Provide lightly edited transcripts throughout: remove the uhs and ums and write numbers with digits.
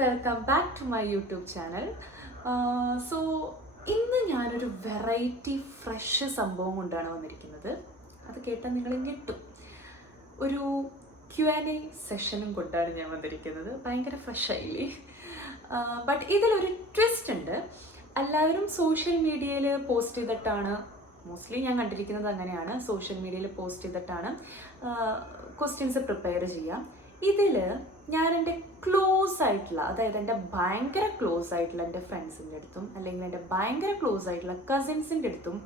Welcome back to my YouTube channel. So ഇന്ന് ഞാനൊരു variety fresh സംഭവം കൊണ്ടാണ് വന്നിരിക്കുന്നത്. അത് കേട്ടാൽ നിങ്ങൾ ഞെട്ടും. ഒരു Q&A സെഷനും കൊണ്ടാണ് ഞാൻ വന്നിരിക്കുന്നത്. ഭയങ്കര ഫ്രഷ് ആയില്ലേ? ബട്ട് ഇതിലൊരു ട്വിസ്റ്റ് ഉണ്ട്. എല്ലാവരും സോഷ്യൽ മീഡിയയിൽ പോസ്റ്റ് ചെയ്തിട്ടാണ്, മോസ്റ്റ്ലി ഞാൻ കണ്ടിരിക്കുന്നത് അങ്ങനെയാണ്, സോഷ്യൽ മീഡിയയിൽ പോസ്റ്റ് ചെയ്തിട്ടാണ് ക്വസ്റ്റ്യൻസ് പ്രിപ്പയർ ചെയ്യാം. ഇതിൽ ഞാൻ എൻ്റെ ക്ലോസ് ആയിട്ടുള്ള, അതായത് എൻ്റെ ഭയങ്കര ക്ലോസ് ആയിട്ടുള്ള എൻ്റെ ഫ്രണ്ട്സിൻ്റെ അടുത്തും അല്ലെങ്കിൽ എൻ്റെ ഭയങ്കര ക്ലോസ് ആയിട്ടുള്ള കസിൻസിൻ്റെ അടുത്തും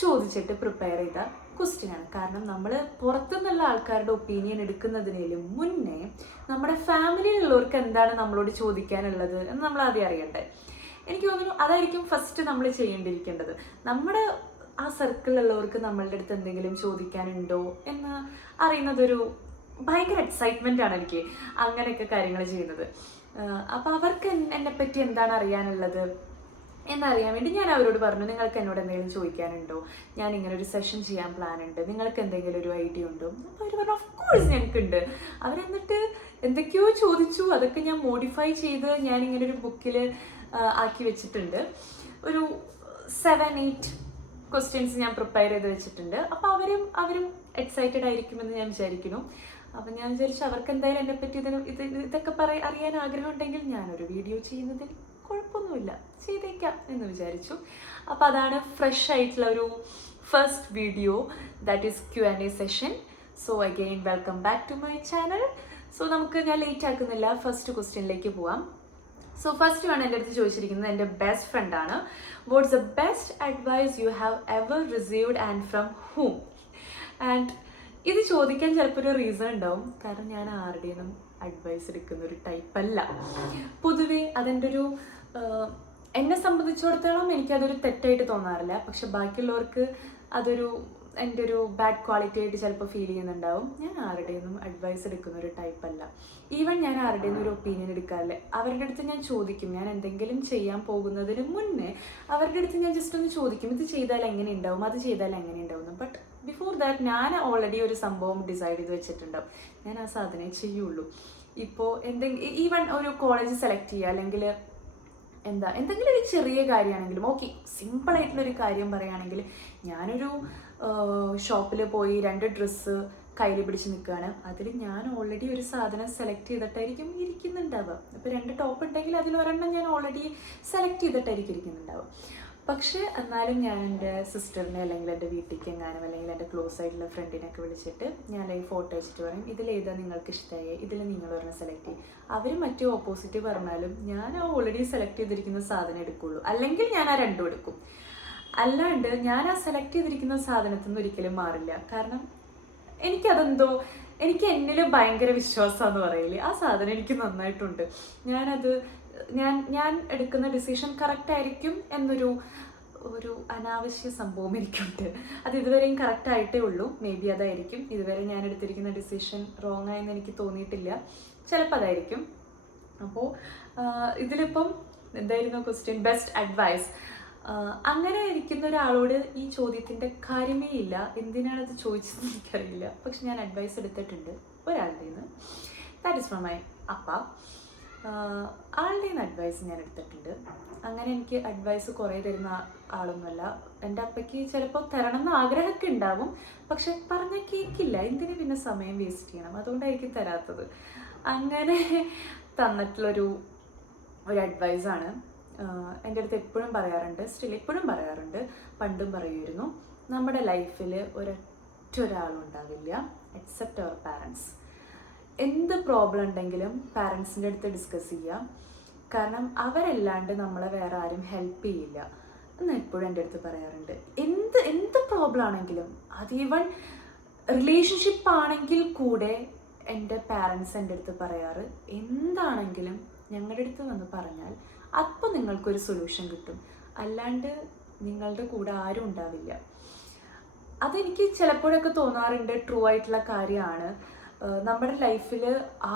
ചോദിച്ചിട്ട് പ്രിപ്പയർ ചെയ്ത ക്വസ്റ്റ്യനാണ്. കാരണം നമ്മൾ പുറത്തുനിന്നുള്ള ആൾക്കാരുടെ ഒപ്പീനിയൻ എടുക്കുന്നതിനേലും മുന്നേ നമ്മുടെ ഫാമിലിയിലുള്ളവർക്ക് എന്താണ് നമ്മളോട് ചോദിക്കാനുള്ളത് എന്ന് നമ്മൾ ആദ്യം അറിയണ്ടേ. എനിക്ക് തോന്നുന്നു അതായിരിക്കും ഫസ്റ്റ് നമ്മൾ ചെയ്യേണ്ടിയിരിക്കേണ്ടത്. നമ്മുടെ ആ സർക്കിളിലുള്ളവർക്ക് നമ്മളുടെ അടുത്ത് എന്തെങ്കിലും ചോദിക്കാനുണ്ടോ എന്ന് അറിയുന്നതൊരു ഭയങ്കര എക്സൈറ്റ്മെൻ്റ് ആണ് എനിക്ക് അങ്ങനെയൊക്കെ കാര്യങ്ങൾ ചെയ്യുന്നത്. അപ്പോൾ അവർക്ക് എന്നെപ്പറ്റി എന്താണ് അറിയാനുള്ളത് എന്നറിയാൻ വേണ്ടി ഞാൻ അവരോട് പറഞ്ഞു, നിങ്ങൾക്ക് എന്നോട് എന്തെങ്കിലും ചോദിക്കാനുണ്ടോ, ഞാൻ ഇങ്ങനെ ഒരു സെഷൻ ചെയ്യാൻ പ്ലാൻ ഉണ്ട്, നിങ്ങൾക്ക് എന്തെങ്കിലും ഒരു ഐഡിയ ഉണ്ടോ? അപ്പോൾ അവർ പറഞ്ഞു ഓഫ് കോഴ്സ് ഞങ്ങൾക്കുണ്ട്. അവരെന്നിട്ട് എന്തൊക്കെയോ ചോദിച്ചു. അതൊക്കെ ഞാൻ മോഡിഫൈ ചെയ്ത് ഞാനിങ്ങനെ ഒരു ബുക്കിൽ ആക്കി വെച്ചിട്ടുണ്ട്. ഒരു 7-8 ക്വസ്റ്റ്യൻസ് ഞാൻ പ്രിപ്പയർ ചെയ്ത് വെച്ചിട്ടുണ്ട്. അപ്പോൾ അവരും എക്സൈറ്റഡ് ആയിരിക്കുമെന്ന് ഞാൻ വിചാരിക്കുന്നു. അപ്പം ഞാൻ വിചാരിച്ചു അവർക്ക് എന്തായാലും എന്നെപ്പറ്റി ഇതൊക്കെ അറിയാൻ ആഗ്രഹം ഉണ്ടെങ്കിൽ ഞാനൊരു വീഡിയോ ചെയ്യുന്നതിൽ കുഴപ്പമൊന്നുമില്ല, ചെയ്തേക്കാം എന്ന് വിചാരിച്ചു. അപ്പോൾ അതാണ് ഫ്രഷ് ആയിട്ടുള്ള ഒരു first video, that is Q&A session. So again welcome back to my channel. So ഞാൻ ലേറ്റ് ആക്കുന്നില്ല, ഫസ്റ്റ് ക്വസ്റ്റ്യനിലേക്ക് പോവാം. സോ ഫസ്റ്റ് ആണ് എൻ്റെ അടുത്ത് ചോദിച്ചിരിക്കുന്നത്, എൻ്റെ ബെസ്റ്റ് ഫ്രണ്ടാണ്. What's the best advice you have ever received and from whom? And ഇത് ചോദിക്കാൻ ചിലപ്പോൾ ഒരു റീസൺ ഉണ്ടാവും. കാരണം ഞാൻ ആരുടെയും അഡ്വൈസ് എടുക്കുന്ന ഒരു ടൈപ്പല്ല. പൊതുവേ അതെൻ്റെ ഒരു എന്നെ സംബന്ധിച്ചിടത്തോളം എനിക്കതൊരു തെറ്റായിട്ട് തോന്നാറില്ല. പക്ഷെ ബാക്കിയുള്ളവർക്ക് അതൊരു എൻ്റെ ഒരു ബാഡ് ക്വാളിറ്റി ആയിട്ട് ചിലപ്പോൾ ഫീൽ ചെയ്യുന്നുണ്ടാവും. ഞാൻ ആരുടെയൊന്നും അഡ്വൈസ് എടുക്കുന്ന ഒരു ടൈപ്പല്ല. ഈവൻ ഞാൻ ആരുടെയൊന്നും ഒരു ഒപ്പീനിയൻ എടുക്കാറില്ല. അവരുടെ അടുത്ത് ഞാൻ ചോദിക്കും, ഞാൻ എന്തെങ്കിലും ചെയ്യാൻ പോകുന്നതിന് മുന്നേ അവരുടെ അടുത്ത് ഞാൻ ജസ്റ്റ് ഒന്ന് ചോദിക്കും, ഇത് ചെയ്താൽ എങ്ങനെ ഉണ്ടാവും, അത് ചെയ്താൽ എങ്ങനെ ഉണ്ടാവും. ബട്ട് ബിഫോർ ദാറ്റ് ഞാൻ ഓൾറെഡി ഒരു സംഭവം ഡിസൈഡ് ചെയ്ത് വെച്ചിട്ടുണ്ടാവും, ഞാൻ ആ സാധനമേ ചെയ്യുള്ളൂ. ഇപ്പോൾ ഈവൻ ഒരു കോളേജ് സെലക്ട് ചെയ്യുക, അല്ലെങ്കിൽ എന്തെങ്കിലും ഒരു ചെറിയ കാര്യമാണെങ്കിലും ഓക്കെ, സിമ്പിളായിട്ടുള്ളൊരു കാര്യം പറയുകയാണെങ്കിൽ, ഞാനൊരു ഷോപ്പിൽ പോയി 2 ഡ്രസ്സ് കയ്യിൽ പിടിച്ച് നിൽക്കുകയാണ്. അതിൽ ഞാൻ ഓൾറെഡി ഒരു സാധനം സെലക്ട് ചെയ്തിട്ടായിരിക്കും ഇരിക്കുന്നുണ്ടാവുക. ഇപ്പോൾ 2 ടോപ്പ് ഉണ്ടെങ്കിൽ അതിലൊരെണ്ണം ഞാൻ ഓൾറെഡി സെലക്ട് ചെയ്തിട്ടായിരിക്കും ഇരിക്കുന്നുണ്ടാവുക. പക്ഷേ എന്നാലും ഞാൻ എൻ്റെ സിസ്റ്ററിനെ അല്ലെങ്കിൽ എൻ്റെ വീട്ടിലേക്ക് എങ്ങാനും അല്ലെങ്കിൽ എൻ്റെ ക്ലോസ് ആയിട്ടുള്ള ഫ്രണ്ടിനൊക്കെ വിളിച്ചിട്ട് ഞാൻ ഫോട്ടോ വെച്ചിട്ട് പറയും, ഇതിലേതാണ് നിങ്ങൾക്ക് ഇഷ്ടമായി, ഇതിൽ നിങ്ങൾ ഒരെണ്ണം സെലക്ട് ചെയ്യും. അവർ മറ്റേ ഓപ്പോസിറ്റ് പറഞ്ഞാലും ഞാൻ ഓൾറെഡി സെലക്ട് ചെയ്തിരിക്കുന്ന സാധനം എടുക്കുകയുള്ളൂ. അല്ലെങ്കിൽ ഞാൻ ആ 2 എടുക്കും. അല്ലാണ്ട് ഞാൻ ആ സെലക്ട് ചെയ്തിരിക്കുന്ന സാധനത്തിൽ നിന്ന് ഒരിക്കലും മാറില്ല. കാരണം എനിക്ക് എന്നിൽ ഭയങ്കര വിശ്വാസമാണെന്ന് പറയില്ലേ, ആ സാധനം എനിക്ക് നന്നായിട്ടുണ്ട്. ഞാൻ എടുക്കുന്ന ഡിസിഷൻ കറക്റ്റ് ആയിരിക്കും എന്നൊരു അനാവശ്യ സംഭവം എനിക്കുണ്ട്. അത് ഇതുവരെയും കറക്റ്റ് ആയിട്ടേ ഉള്ളൂ. മേ ബി അതായിരിക്കും. ഇതുവരെ ഞാൻ എടുത്തിരിക്കുന്ന ഡിസിഷൻ റോങ് ആയെന്ന് എനിക്ക് തോന്നിയിട്ടില്ല. ചിലപ്പോൾ അതായിരിക്കും. അപ്പോൾ ഇതിലിപ്പം എന്തായിരുന്നു ക്വസ്റ്റ്യൻ? Best advice. അങ്ങനെ ഇരിക്കുന്ന ഒരാളോട് ഈ ചോദ്യത്തിൻ്റെ കാര്യമേ ഇല്ല. എന്തിനാണത് ചോദിച്ചതെന്ന് എനിക്കറിയില്ല. പക്ഷെ ഞാൻ അഡ്വൈസ് എടുത്തിട്ടുണ്ട് ഒരാളുടെ നിന്ന്. ദാറ്റ് ഇസ് ഫ്രം മൈ അപ്പ. ആളുടെ നിന്ന് അഡ്വൈസ് ഞാൻ എടുത്തിട്ടുണ്ട്. അങ്ങനെ എനിക്ക് അഡ്വൈസ് കുറേ തരുന്ന ആളൊന്നുമല്ല. എൻ്റെ അപ്പയ്ക്ക് ചിലപ്പോൾ തരണം എന്ന് ആഗ്രഹമൊക്കെ ഉണ്ടാവും, പക്ഷെ പറഞ്ഞാൽ കേൾക്കില്ല. എന്തിനു പിന്നെ സമയം വേസ്റ്റ് ചെയ്യണം, അതുകൊണ്ടായിരിക്കും തരാത്തത്. അങ്ങനെ തന്നിട്ടുള്ളൊരു അഡ്വൈസാണ്. എൻ്റെ അടുത്ത് എപ്പോഴും പറയാറുണ്ട്, സ്റ്റിൽ ഇപ്പോഴും പറയാറുണ്ട്, പണ്ടും പറയുമായിരുന്നു, നമ്മുടെ ലൈഫിൽ ഒരൊരാളും ഉണ്ടാവില്ല എക്സെപ്റ്റ് അവർ പാരൻസ്. എന്ത് പ്രോബ്ലം ഉണ്ടെങ്കിലും പാരൻസിൻ്റെ അടുത്ത് ഡിസ്കസ് ചെയ്യാം. കാരണം അവരല്ലാണ്ട് നമ്മളെ വേറെ ആരും ഹെൽപ്പ് ചെയ്യില്ല എന്ന് എപ്പോഴും എൻ്റെ അടുത്ത് പറയാറുണ്ട്. എന്ത് പ്രോബ്ലം ആണെങ്കിലും, അത് ഈവൻ റിലേഷൻഷിപ്പ് ആണെങ്കിൽ കൂടെ എൻ്റെ പാരൻസ് എൻ്റെ അടുത്ത് പറയാറ്, എന്താണെങ്കിലും ഞങ്ങളുടെ അടുത്ത് വന്ന് പറഞ്ഞാൽ അപ്പോൾ നിങ്ങൾക്കൊരു സൊല്യൂഷൻ കിട്ടും, അല്ലാണ്ട് നിങ്ങളുടെ കൂടെ ആരും ഉണ്ടാവില്ല. അതെനിക്ക് ചിലപ്പോഴൊക്കെ തോന്നാറുണ്ട്, ട്രൂ ആയിട്ടുള്ള കാര്യമാണ്. നമ്മുടെ ലൈഫിൽ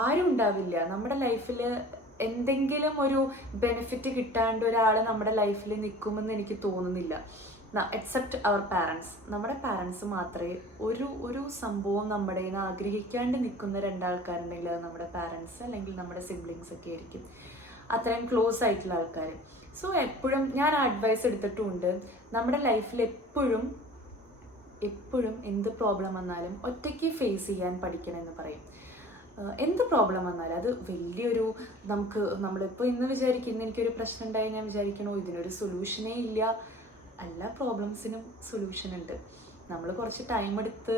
ആരും ഉണ്ടാവില്ല. നമ്മുടെ ലൈഫിൽ എന്തെങ്കിലും ഒരു ബെനിഫിറ്റ് കിട്ടാണ്ട് ഒരാൾ നമ്മുടെ ലൈഫിൽ നിൽക്കുമെന്ന് എനിക്ക് തോന്നുന്നില്ല. എക്സെപ്റ്റ് അവർ പാരൻസ്. നമ്മുടെ പാരൻസ് മാത്രമേ ഒരു സംഭവം നമ്മുടെ കയ്യിൽ നിന്ന് ആഗ്രഹിക്കാണ്ട് നിൽക്കുന്ന രണ്ടാൾക്കാരുണ്ടെങ്കിൽ അത് നമ്മുടെ പാരൻസ് അല്ലെങ്കിൽ നമ്മുടെ സിബ്ലിങ്സ് ഒക്കെ ആയിരിക്കും, അത്രയും ക്ലോസ് ആയിട്ടുള്ള ആൾക്കാർ. സോ എപ്പോഴും ഞാൻ അഡ്വൈസ് എടുത്തിട്ടുമുണ്ട്, നമ്മുടെ ലൈഫിൽ എപ്പോഴും എന്ത് പ്രോബ്ലം വന്നാലും ഒറ്റയ്ക്ക് ഫേസ് ചെയ്യാൻ പഠിക്കണമെന്ന് പറയും. എന്ത് പ്രോബ്ലം വന്നാലും അത് വലിയൊരു നമ്മളിപ്പോൾ ഇന്ന് വിചാരിക്കും എനിക്കൊരു പ്രശ്നം ഉണ്ടായി, ഞാൻ വിചാരിക്കണോ ഇതിനൊരു സൊല്യൂഷനേ ഇല്ല. എല്ലാ പ്രോബ്ലംസിനും സൊല്യൂഷൻ ഉണ്ട്. നമ്മൾ കുറച്ച് ടൈം എടുത്ത്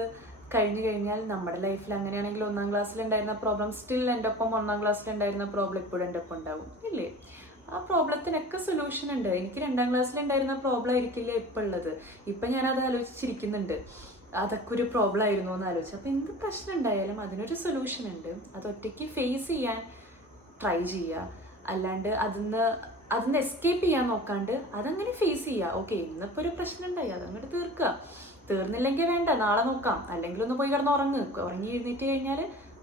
കഴിഞ്ഞു കഴിഞ്ഞാൽ നമ്മുടെ ലൈഫിൽ അങ്ങനെയാണെങ്കിൽ 1ാം ക്ലാസ്സിലുണ്ടായിരുന്ന പ്രോബ്ലം സ്റ്റിൽ എൻ്റെ ഒപ്പം 1ാം ക്ലാസ്സിലുണ്ടായിരുന്ന പ്രോബ്ലം ഇപ്പോഴും എൻ്റെ ഒപ്പം ഉണ്ടാവും ഇല്ലേ? ആ പ്രോബ്ലത്തിനൊക്കെ സൊല്യൂഷൻ ഉണ്ട്. എനിക്ക് 2ാം ക്ലാസ്സിലുണ്ടായിരുന്ന പ്രോബ്ലം ആയിരിക്കില്ലേ ഇപ്പം ഉള്ളത്. ഇപ്പം ഞാനത് ആലോചിച്ചിരിക്കുന്നുണ്ട്, അതൊക്കെ ഒരു പ്രോബ്ലം ആയിരുന്നു എന്ന് ആലോചിച്ചു. അപ്പോൾ എന്ത് പ്രശ്നം ഉണ്ടായാലും അതിനൊരു സൊല്യൂഷൻ ഉണ്ട്. അത് ഒറ്റയ്ക്ക് ഫേസ് ചെയ്യാൻ ട്രൈ ചെയ്യുക, അല്ലാണ്ട് അതിന്ന് എസ്കേപ്പ് ചെയ്യാൻ നോക്കാണ്ട് അതങ്ങനെ ഫേസ് ചെയ്യുക. ഓക്കെ, ഇന്നിപ്പോൾ ഒരു പ്രശ്നം ഉണ്ടായി, അതങ്ങോട്ട് തീർക്കുക. തീർന്നില്ലെങ്കിൽ വേണ്ട, നാളെ നോക്കാം, അല്ലെങ്കിൽ ഒന്ന് പോയി കിടന്ന് ഉറങ്ങി എഴുന്നേറ്റ് കഴിഞ്ഞാൽ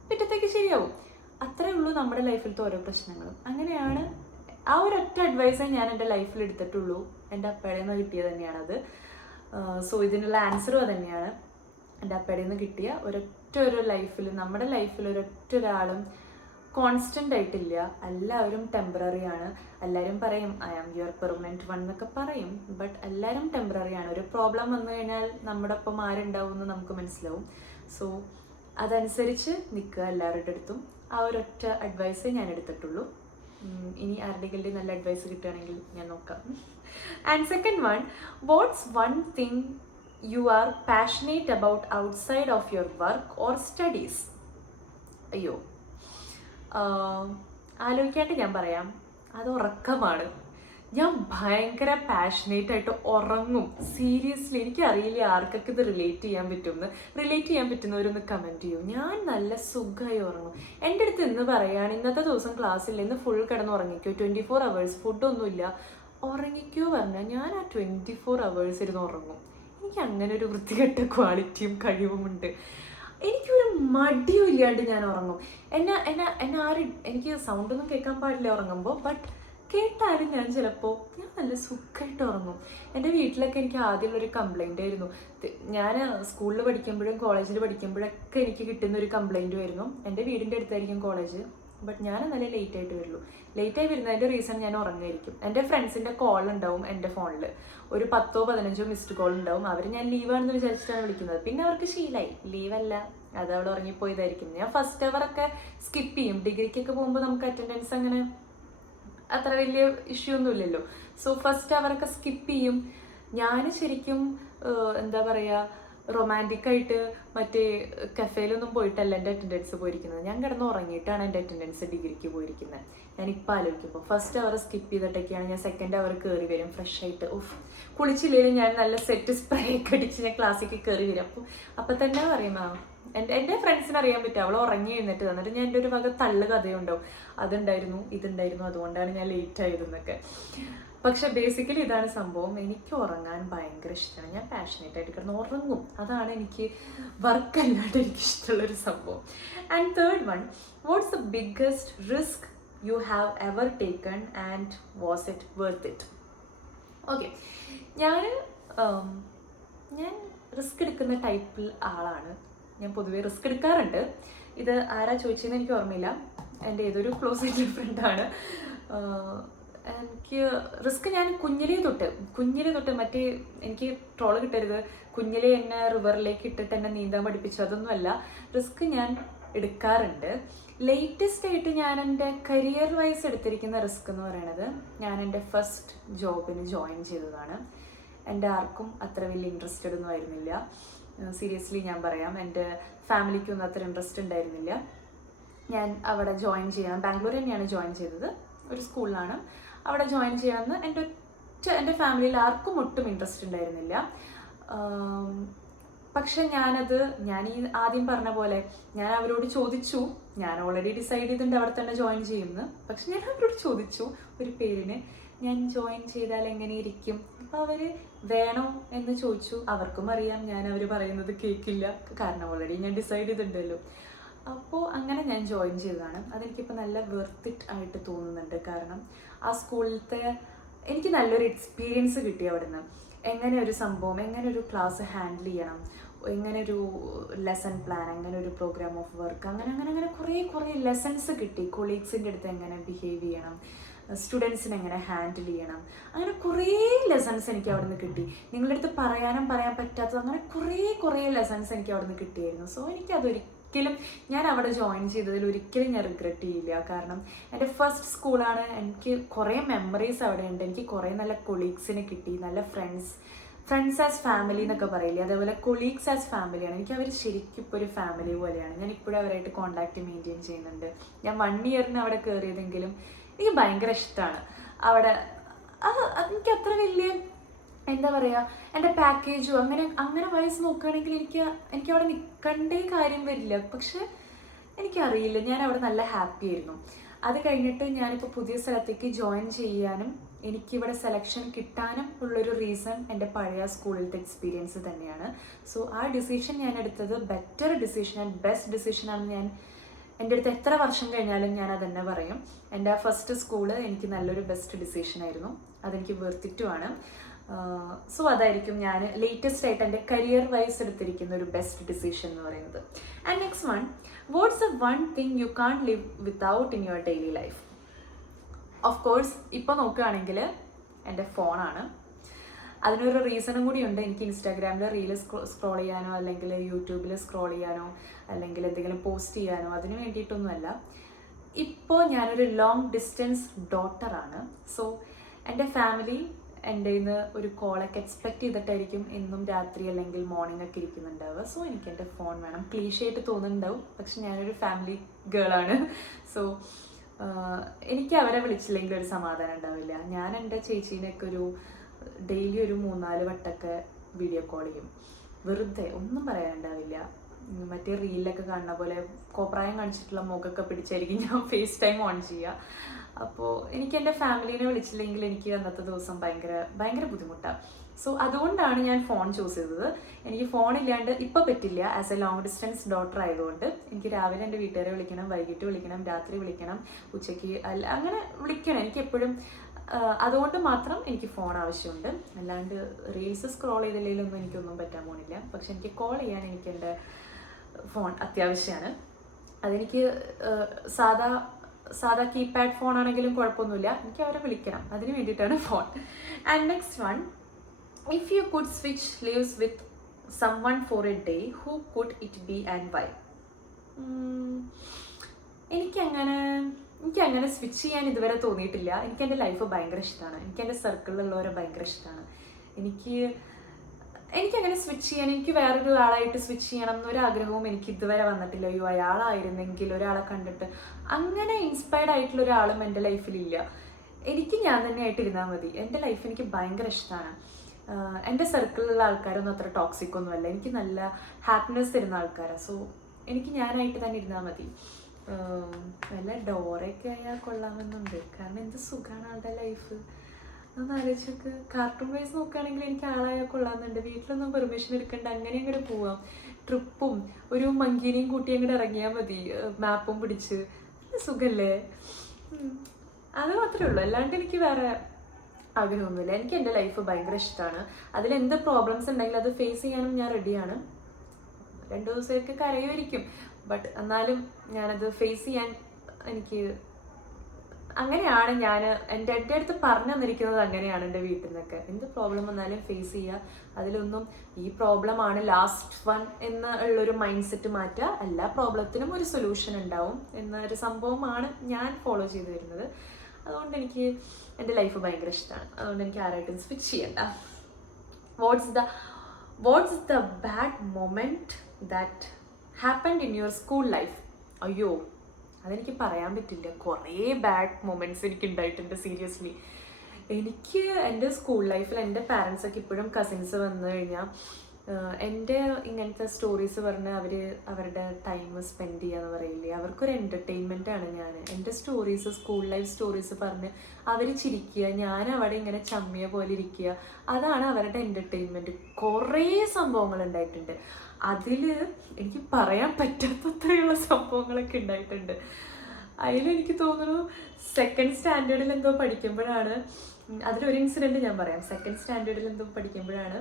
പിറ്റത്തേക്ക് ശരിയാവും. അത്രേ ഉള്ളൂ നമ്മുടെ ലൈഫിലത്തെ ഓരോ പ്രശ്നങ്ങളും. അങ്ങനെയാണ് ആ ഒരൊറ്റ അഡ്വൈസേ ഞാൻ എൻ്റെ ലൈഫിൽ എടുത്തിട്ടുള്ളൂ. എൻ്റെ അപ്പയുടെ നിന്ന് കിട്ടിയത് തന്നെയാണത്. സോ ഇതിനുള്ള ആൻസറും അത് തന്നെയാണ്. എൻ്റെ അപ്പയുടെ നിന്ന് കിട്ടിയ ഒരു ലൈഫിൽ, നമ്മുടെ ലൈഫിൽ ഒരാളും കോൺസ്റ്റൻ്റ് ആയിട്ടില്ല. എല്ലാവരും ടെമ്പററി ആണ്. എല്ലാവരും പറയും I am your permanent one എന്നൊക്കെ പറയും, ബട്ട് എല്ലാവരും ടെമ്പററി ആണ്. ഒരു പ്രോബ്ലം വന്നു കഴിഞ്ഞാൽ നമ്മുടെ ഒപ്പം ആരുണ്ടാവും എന്ന് നമുക്ക് മനസ്സിലാവും. സോ അതനുസരിച്ച് നിൽക്കുക എല്ലാവരുടെ അടുത്തും. ആ ഒരൊറ്റ അഡ്വൈസേ ഞാൻ എടുത്തിട്ടുള്ളൂ. ഇനി ആരുടെയെങ്കിലും നല്ല അഡ്വൈസ് കിട്ടുകയാണെങ്കിൽ ഞാൻ നോക്കാം. And second one, what's one thing you are passionate about outside of your work or studies? അയ്യോ, ആലോചിക്കാണ്ട് ഞാൻ പറയാം, അത് ഉറക്കമാണ്. ഞാൻ ഭയങ്കര പാഷനേറ്റ് ആയിട്ട് ഉറങ്ങും. സീരിയസ്ലി, എനിക്കറിയില്ല ആർക്കൊക്കെ ഇത് റിലേറ്റ് ചെയ്യാൻ പറ്റുന്നവരൊന്ന് കമൻറ്റ് ചെയ്യൂ. ഞാൻ നല്ല സുഖമായി ഉറങ്ങും. എൻ്റെ അടുത്ത് ഇന്ന് പറയുകയാണ് ഇന്നത്തെ ദിവസം ക്ലാസ്സില്ല, ഇന്ന് ഫുൾ കിടന്ന് ഉറങ്ങിക്കോ, 24 hours ഫുഡൊന്നുമില്ല, ഉറങ്ങിക്കോ പറഞ്ഞാൽ ഞാൻ ആ 24 hours ഇരുന്ന് ഉറങ്ങും. എനിക്ക് അങ്ങനെ ഒരു വൃത്തികെട്ട ക്വാളിറ്റിയും കഴിവുമുണ്ട്. എനിക്കൊരു മടിയും ഇല്ലാണ്ട് ഞാൻ ഉറങ്ങും. എന്നെ ആരും, എനിക്ക് സൗണ്ടൊന്നും കേൾക്കാൻ പാടില്ല ഉറങ്ങുമ്പോൾ, ബട്ട് കേട്ടാലും ഞാൻ നല്ല സുഖമായിട്ട് ഉറങ്ങും. എൻ്റെ വീട്ടിലൊക്കെ എനിക്ക് ആദ്യമുള്ളൊരു കംപ്ലൈൻ്റ് ആയിരുന്നു. ഞാൻ സ്കൂളിൽ പഠിക്കുമ്പോഴും കോളേജിൽ പഠിക്കുമ്പോഴൊക്കെ എനിക്ക് കിട്ടുന്ന ഒരു കംപ്ലൈൻറ്റും ആയിരുന്നു, എൻ്റെ വീടിൻ്റെ അടുത്തായിരിക്കും കോളേജ്, ബട്ട് ഞാൻ നല്ല ലേറ്റായിട്ട് വരുള്ളൂ. ലേറ്റായി വരുന്നതിൻ്റെ റീസൺ ഞാൻ ഉറങ്ങായിരിക്കും. എൻ്റെ ഫ്രണ്ട്സിൻ്റെ കോൾ ഉണ്ടാവും എൻ്റെ ഫോണിൽ, ഒരു 10-15 മിസ്ഡ് കോൾ ഉണ്ടാവും. അവർ ഞാൻ ലീവാണെന്ന് വിചാരിച്ചിട്ടാണ് വിളിക്കുന്നത്. പിന്നെ അവർക്ക് ശീലമായി, ലീവല്ല, അത് അവിടെ ഉറങ്ങിപ്പോയതായിരിക്കും. ഞാൻ ഫസ്റ്റ് അവറൊക്കെ സ്കിപ്പ് ചെയ്യും. ഡിഗ്രിക്കൊക്കെ പോകുമ്പോൾ നമുക്ക് അറ്റൻഡൻസ് അങ്ങനെ അത്ര വലിയ ഇഷ്യൂ ഒന്നും ഇല്ലല്ലോ. സോ ഫസ്റ്റ് അവരൊക്കെ സ്കിപ്പ് ചെയ്യും. ഞാൻ ശരിക്കും എന്താ പറയുക, റൊമാൻറ്റിക്കായിട്ട് മറ്റേ കഫേയിലൊന്നും പോയിട്ടല്ല എൻ്റെ അറ്റൻഡൻസ് പോയിരിക്കുന്നത്. ഞാൻ കിടന്ന് ഉറങ്ങിയിട്ടാണ് എൻ്റെ അറ്റൻഡൻസ് ഡിഗ്രിക്ക് പോയിരിക്കുന്നത്. ഞാനിപ്പോൾ ആലോചിക്കുമ്പോൾ ഫസ്റ്റ് അവർ സ്കിപ്പ് ചെയ്തിട്ടൊക്കെയാണ് ഞാൻ സെക്കൻഡ് അവർ കയറി വരും ഫ്രഷ് ആയിട്ട്. കുളിച്ചില്ലെങ്കിലും ഞാൻ നല്ല സെറ്റ് സ്പ്രേ ഒക്കെ അടിച്ച് ഞാൻ ക്ലാസ്സിലേക്ക് കയറി വരും. അപ്പം തന്നെ പറയുന്ന എൻ്റെ ഫ്രണ്ട്സിന് അറിയാൻ പറ്റും അവൾ ഉറങ്ങി എഴുന്നേറ്റ് തന്നിട്ട് ഞാൻ എൻ്റെ ഒരു വക തള്ളു കഥയുണ്ടാവും, അതുണ്ടായിരുന്നു ഇതുണ്ടായിരുന്നു അതുകൊണ്ടാണ് ഞാൻ ലേറ്റ് ആയതെന്നൊക്കെ. പക്ഷെ ബേസിക്കലി ഇതാണ് സംഭവം. എനിക്ക് ഉറങ്ങാൻ ഭയങ്കര ഇഷ്ടമാണ്. ഞാൻ പാഷനേറ്റ് ആയിട്ട് കിടന്ന് ഉറങ്ങും. അതാണ് എനിക്ക് വർക്കല്ലാണ്ട് എനിക്ക് ഇഷ്ടമുള്ളൊരു സംഭവം. And third one, what's the biggest risk U have ever taken and was it worth it? Okay, ഞാൻ റിസ്ക് എടുക്കുന്ന ടൈപ്പിൽ ആളാണ്. ഞാൻ പൊതുവേ റിസ്ക് എടുക്കാറുണ്ട്. ഇത് ആരാ ചോദിച്ചതെന്ന് എനിക്ക് ഓർമ്മയില്ല, എൻ്റെ ഏതൊരു ക്ലോസ് ആയിട്ടുള്ള ഫ്രണ്ടാണ്. എനിക്ക് റിസ്ക് ഞാൻ കുഞ്ഞിലേ തൊട്ട് മറ്റേ എനിക്ക് ട്രോള് കിട്ടരുത്, കുഞ്ഞിലേ എന്നെ റിവറിലേക്ക് ഇട്ടിട്ട് എന്നെ നീന്താൻ പഠിപ്പിച്ചു, അതൊന്നുമല്ല. റിസ്ക് ഞാൻ എടുക്കാറുണ്ട്. ലേറ്റസ്റ്റ് ആയിട്ട് ഞാൻ എൻ്റെ കരിയർ വൈസ് എടുത്തിരിക്കുന്ന റിസ്ക് എന്ന് പറയുന്നത്, ഞാൻ എൻ്റെ ഫസ്റ്റ് ജോബിന് ജോയിൻ ചെയ്തതാണ്. എൻ്റെ ആർക്കും അത്ര വലിയ ഇൻട്രസ്റ്റഡ് ഒന്നും ആയിരുന്നില്ല. സീരിയസ്ലി ഞാൻ പറയാം, എൻ്റെ ഫാമിലിക്കൊന്നും അത്ര ഇൻട്രസ്റ്റ് ഉണ്ടായിരുന്നില്ല. ഞാൻ അവിടെ ജോയിൻ ചെയ്യണം, ബാംഗ്ലൂർ തന്നെയാണ് ജോയിൻ ചെയ്തത്, ഒരു സ്കൂളിലാണ്. അവിടെ ജോയിൻ ചെയ്യണമെന്ന് എൻ്റെ ഫാമിലിയിൽ ആർക്കും ഒട്ടും ഇൻട്രസ്റ്റ് ഉണ്ടായിരുന്നില്ല. പക്ഷെ ഞാൻ ഈ ആദ്യം പറഞ്ഞ പോലെ ഞാൻ അവരോട് ചോദിച്ചു, ഞാൻ ഓൾറെഡി ഡിസൈഡ് ചെയ്തിട്ടുണ്ട് അവിടെ തന്നെ ജോയിൻ ചെയ്യുമെന്ന്. പക്ഷെ ഞാൻ അവരോട് ചോദിച്ചു ഒരു പേരിന്, ഞാൻ ജോയിൻ ചെയ്താൽ എങ്ങനെ ഇരിക്കും? അപ്പോൾ അവർ വേണോ എന്ന് ചോദിച്ചു. അവർക്കും അറിയാം അവർ പറയുന്നത് കേൾക്കില്ല, കാരണം ഓൾറെഡി ഞാൻ ഡിസൈഡ് ചെയ്തിട്ടുണ്ടല്ലോ. അപ്പോൾ അങ്ങനെ ഞാൻ ജോയിൻ ചെയ്തതാണ്. അതെനിക്കിപ്പോൾ നല്ല വെർത്ത് ഇറ്റ് ആയിട്ട് തോന്നുന്നുണ്ട്. കാരണം ആ സ്കൂളിലത്തെ എനിക്ക് നല്ലൊരു എക്സ്പീരിയൻസ് കിട്ടി അവിടെ നിന്ന്. എങ്ങനെ ഒരു സംഭവം, എങ്ങനെ ഒരു ക്ലാസ് ഹാൻഡിൽ ചെയ്യണം, എങ്ങനെ ഒരു ലെസൺ പ്ലാൻ, എങ്ങനെ ഒരു പ്രോഗ്രാം ഓഫ് വർക്ക്, അങ്ങനെ അങ്ങനെ അങ്ങനെ കുറേ ലെസൺസ് കിട്ടി. കൊളീഗ്സിൻ്റെ അടുത്ത് എങ്ങനെ ബിഹേവ് ചെയ്യണം, സ്റ്റുഡൻസിനെ എങ്ങനെ ഹാൻഡിൽ ചെയ്യണം, അങ്ങനെ കുറേ ലെസൺസ് എനിക്ക് അവിടെ നിന്ന് കിട്ടി. നിങ്ങളുടെ അടുത്ത് പറയാൻ പറ്റാത്തത് അങ്ങനെ കുറേ ലെസൺസ് എനിക്ക് അവിടെ നിന്ന് കിട്ടിയായിരുന്നു. സോ എനിക്കതൊരിക്കലും, ഞാൻ അവിടെ ജോയിൻ ചെയ്തതിൽ ഒരിക്കലും ഞാൻ റിഗ്രറ്റ് ചെയ്യില്ല. കാരണം എൻ്റെ ഫസ്റ്റ് സ്കൂളാണ്, എനിക്ക് കുറേ മെമ്മറീസ് അവിടെ ഉണ്ട്, എനിക്ക് കുറേ നല്ല കൊളീഗ്സിനെ കിട്ടി, നല്ല ഫ്രണ്ട്സ് ആസ് ഫാമിലി എന്നൊക്കെ പറയില്ലേ, അതേപോലെ കൊളീഗ്സ് ആസ് ഫാമിലിയാണ്. എനിക്ക് അവർ ശരിക്കും ഇപ്പോൾ ഒരു ഫാമിലി പോലെയാണ്. ഞാൻ ഇപ്പോഴും അവരായിട്ട് കോൺടാക്റ്റ് മെയിൻറ്റെയിൻ ചെയ്യുന്നുണ്ട്. ഞാൻ 1 ഇയറിന് അവിടെ കയറിയതെങ്കിലും എനിക്ക് ഭയങ്കര ഇഷ്ടമാണ് അവിടെ. എനിക്ക് അത്ര വലിയ എന്താ പറയുക, എൻ്റെ പാക്കേജും അങ്ങനെ വയസ്സ് നോക്കുകയാണെങ്കിൽ എനിക്ക് അവിടെ നിൽക്കേണ്ടേ കാര്യം വരില്ല. പക്ഷെ എനിക്കറിയില്ല, ഞാൻ അവിടെ നല്ല ഹാപ്പി ആയിരുന്നു. അത് കഴിഞ്ഞിട്ട് ഞാനിപ്പോൾ പുതിയ സ്ഥലത്തേക്ക് ജോയിൻ ചെയ്യാനും എനിക്കിവിടെ സെലക്ഷൻ കിട്ടാനും ഉള്ളൊരു റീസൺ എൻ്റെ പഴയ സ്കൂളിലത്തെ എക്സ്പീരിയൻസ് തന്നെയാണ്. സോ ആ ഡിസിഷൻ ഞാൻ എടുത്തത് ബെറ്റർ ഡിസിഷൻ ആൻഡ് ബെസ്റ്റ് ഡിസിഷനാണെന്ന് ഞാൻ എൻ്റെ അടുത്ത് എത്ര വർഷം കഴിഞ്ഞാലും ഞാൻ അതെന്നെ പറയും. എൻ്റെ ആ ഫസ്റ്റ് സ്കൂള് എനിക്ക് നല്ലൊരു ബെസ്റ്റ് ഡിസിഷനായിരുന്നു, അതെനിക്ക് വെർത്തിട്ടുമാണ്. സോ അതായിരിക്കും ഞാൻ ലേറ്റസ്റ്റ് ആയിട്ട് എൻ്റെ കരിയർ വൈസ് എടുത്തിരിക്കുന്ന ഒരു ബെസ്റ്റ് ഡിസിഷൻ എന്ന് പറയുന്നത്. And next one, what's a one thing U can't live without in your daily life? Of course ഇപ്പോൾ നോക്കുകയാണെങ്കിൽ എൻ്റെ ഫോണാണ്. അതിനൊരു റീസണും കൂടിയുണ്ട്. എനിക്ക് ഇൻസ്റ്റാഗ്രാമിൽ റീൽ സ്ക്രോൾ ചെയ്യാനോ അല്ലെങ്കിൽ യൂട്യൂബിൽ സ്ക്രോൾ ചെയ്യാനോ അല്ലെങ്കിൽ എന്തെങ്കിലും പോസ്റ്റ് ചെയ്യാനോ അതിന് വേണ്ടിയിട്ടൊന്നുമല്ല. ഇപ്പോൾ ഞാനൊരു ലോങ് ഡിസ്റ്റൻസ് ഡോട്ടറാണ്. സോ എൻ്റെ ഫാമിലി എൻ്റെ ഇന്ന് ഒരു കോളൊക്കെ എക്സ്പെക്റ്റ് ചെയ്തിട്ടായിരിക്കും എന്നും രാത്രി അല്ലെങ്കിൽ മോർണിംഗ് ഒക്കെ ഇരിക്കുന്നുണ്ടാവുക. സോ എനിക്ക് എൻ്റെ ഫോൺ വേണം. ക്ലീഷയായിട്ട് തോന്നുന്നുണ്ടാവും, പക്ഷെ ഞാനൊരു ഫാമിലി ഗേളാണ്. സോ എനിക്ക് അവരെ വിളിച്ചില്ലെങ്കിൽ ഒരു സമാധാനം ഉണ്ടാവില്ല. ഞാൻ എൻ്റെ ചേച്ചീനെയൊക്കെ ഡെയിലി ഒരു 3-4 വട്ടമൊക്കെ വീഡിയോ കോൾ ചെയ്യും. വെറുതെ ഒന്നും പറയാനുണ്ടാവില്ല. മറ്റേ റീലിലൊക്കെ കാണുന്ന പോലെ കോപ്രായം കാണിച്ചിട്ടുള്ള മുഖമൊക്കെ പിടിച്ചായിരിക്കും ഞാൻ ഫേസ് ടൈം ഓൺ ചെയ്യുക. അപ്പോൾ എനിക്ക് എൻ്റെ ഫാമിലീനെ വിളിച്ചില്ലെങ്കിൽ എനിക്ക് അന്നത്തെ ദിവസം ഭയങ്കര ബുദ്ധിമുട്ടാണ്. സോ അതുകൊണ്ടാണ് ഞാൻ ഫോൺ ചൂസ് ചെയ്തത്. എനിക്ക് ഫോണില്ലാണ്ട് ഇപ്പോൾ പറ്റില്ല. As A long distance daughter ആയതുകൊണ്ട് എനിക്ക് രാവിലെ എൻ്റെ വീട്ടുകാരെ വിളിക്കണം, വൈകിട്ട് വിളിക്കണം, രാത്രി വിളിക്കണം, ഉച്ചയ്ക്ക് അങ്ങനെ വിളിക്കണം. എനിക്ക് എപ്പോഴും അതുകൊണ്ട് മാത്രം എനിക്ക് ഫോൺ ആവശ്യമുണ്ട്. അല്ലാണ്ട് റീൽസ് സ്ക്രോൾ ചെയ്തില്ലെങ്കിലൊന്നും എനിക്കൊന്നും പറ്റാൻ പോകുന്നില്ല. പക്ഷെ എനിക്ക് കോൾ ചെയ്യാൻ എനിക്ക് എൻ്റെ ഫോൺ അത്യാവശ്യമാണ്. അതെനിക്ക് സാധാ കീപാഡ് ഫോൺ ആണെങ്കിലും കുഴപ്പമൊന്നുമില്ല, എനിക്ക് അവരെ വിളിക്കണം, അതിന് വേണ്ടിയിട്ടാണ് phone. And next one, if you could switch lives with someone for a day, who could it be and why? എനിക്കങ്ങനെ സ്വിച്ച് ചെയ്യാൻ ഇതുവരെ തോന്നിയിട്ടില്ല. എനിക്ക് എൻ്റെ ലൈഫ് ഭയങ്കര ഇഷ്ടമാണ്. എനിക്ക് എൻ്റെ സർക്കിളിലുള്ളവരെ ഭയങ്കര ഇഷ്ടമാണ്. എനിക്കങ്ങനെ സ്വിച്ച് ചെയ്യാൻ, എനിക്ക് വേറൊരു ആളായിട്ട് സ്വിച്ച് ചെയ്യണം എന്നൊരാഗ്രഹവും എനിക്ക് ഇതുവരെ വന്നിട്ടില്ല. അയ്യോ അയാളായിരുന്നെങ്കിൽ, ഒരാളെ കണ്ടിട്ട് അങ്ങനെ ഇൻസ്പയർഡ് ആയിട്ടുള്ള ഒരാളും എൻ്റെ ലൈഫിലില്ല. എനിക്ക് ഞാൻ തന്നെ ആയിട്ടിരുന്നാൽ മതി. എൻ്റെ ലൈഫ് എനിക്ക് ഭയങ്കര ഇഷ്ടമാണ്. എൻ്റെ സർക്കിളിലുള്ള ആൾക്കാരൊന്നും അത്ര ടോക്സിക് ഒന്നുമല്ല. എനിക്ക് നല്ല ഹാപ്പിനെസ് തരുന്ന ആൾക്കാരാണ്. സോ എനിക്ക് ഞാനായിട്ട് തന്നെ ഇരുന്നാൽ മതി. വല്ല ഡോറയൊക്കെ ആയാൽ കൊള്ളാമെന്നുണ്ട്. കാരണം എന്ത് സുഖമാണ് ആളുടെ ലൈഫ്. അതൊന്ന് ആലോചിച്ചൊക്കെ. കാർട്ടൂൺ വൈസ് നോക്കുകയാണെങ്കിൽ എനിക്ക് ആളായാൽ കൊള്ളാമെന്നുണ്ട്. വീട്ടിലൊന്നും പെർമിഷൻ എടുക്കണ്ട, അങ്ങനെ അങ്ങോട്ട് പോവാം. ട്രിപ്പും ഒരു മങ്കീനെയും കൂട്ടി അങ്ങോട്ട് ഇറങ്ങിയാൽ മതി, മാപ്പും പിടിച്ച്. സുഖമല്ലേ? അത് മാത്രമേ ഉള്ളൂ. അല്ലാണ്ട് എനിക്ക് വേറെ ആഗ്രഹമൊന്നുമില്ല. എനിക്ക് എൻ്റെ ലൈഫ് ഭയങ്കര ഇഷ്ടമാണ്. അതിലെന്ത് പ്രോബ്ലംസ് ഉണ്ടെങ്കിലും അത് ഫേസ് ചെയ്യാനും ഞാൻ റെഡിയാണ്. 2 ദിവസമൊക്കെ കരയുമായിരിക്കും, ബട്ട് എന്നാലും ഞാനത് ഫേസ് ചെയ്യാൻ അങ്ങനെയാണ് എൻ്റെ അടുത്ത് പറഞ്ഞു തന്നിരിക്കുന്നത്. അങ്ങനെയാണ് എൻ്റെ വീട്ടിൽ നിന്നൊക്കെ. എന്ത് പ്രോബ്ലം വന്നാലും ഫേസ് ചെയ്യുക. അതിലൊന്നും ഈ പ്രോബ്ലമാണ് ലാസ്റ്റ് വൺ എന്നുള്ളൊരു മൈൻഡ് സെറ്റ് മാറ്റുക. എല്ലാ പ്രോബ്ലത്തിനും ഒരു സൊല്യൂഷൻ ഉണ്ടാവും എന്നൊരു സംഭവമാണ് ഞാൻ ഫോളോ ചെയ്ത് വരുന്നത്. അതുകൊണ്ട് എനിക്ക് എൻ്റെ ലൈഫ് ഭയങ്കര ഇഷ്ടമാണ്. അതുകൊണ്ട് എനിക്ക് ആരായിട്ടും സ്വിച്ച് ചെയ്യണ്ട. What's the bad moment that happened in your school life? അയ്യോ, അതെനിക്ക് പറയാൻ പറ്റില്ല. കുറേ ബാഡ് മൊമെൻറ്റ്സ് എനിക്ക് ഉണ്ടായിട്ടുണ്ട്. സീരിയസ്ലി എനിക്ക് എൻ്റെ സ്കൂൾ ലൈഫിൽ എൻ്റെ പാരൻസൊക്കെ ഇപ്പോഴും കസിൻസ് വന്നു കഴിഞ്ഞാൽ എൻ്റെ ഇങ്ങനത്തെ സ്റ്റോറീസ് പറഞ്ഞ് അവരുടെ ടൈം സ്പെൻഡ് ചെയ്യാന്ന് പറയില്ലേ, അവർക്കൊരു എൻ്റർടൈൻമെൻറ്റാണ് ഞാൻ. എൻ്റെ സ്റ്റോറീസ്, സ്കൂൾ ലൈഫ് സ്റ്റോറീസ് പറഞ്ഞ് അവർ ചിരിക്കുക, ഞാൻ അവിടെ ഇങ്ങനെ ചമ്മിയ പോലെ ഇരിക്കുക, അതാണ് അവരുടെ എൻ്റർടൈൻമെൻറ്റ്. കുറേ സംഭവങ്ങൾ ഉണ്ടായിട്ടുണ്ട്. അതിൽ എനിക്ക് പറയാൻ പറ്റാത്തത്രയുള്ള സംഭവങ്ങളൊക്കെ ഉണ്ടായിട്ടുണ്ട്. അതിലെനിക്ക് തോന്നുന്നു 2nd സ്റ്റാൻഡേർഡിൽ എന്തോ പഠിക്കുമ്പോഴാണ് അതിലൊരു ഇൻസിഡൻറ്റ് ഞാൻ പറയാം. 2nd സ്റ്റാൻഡേർഡിൽ എന്തോ പഠിക്കുമ്പോഴാണ്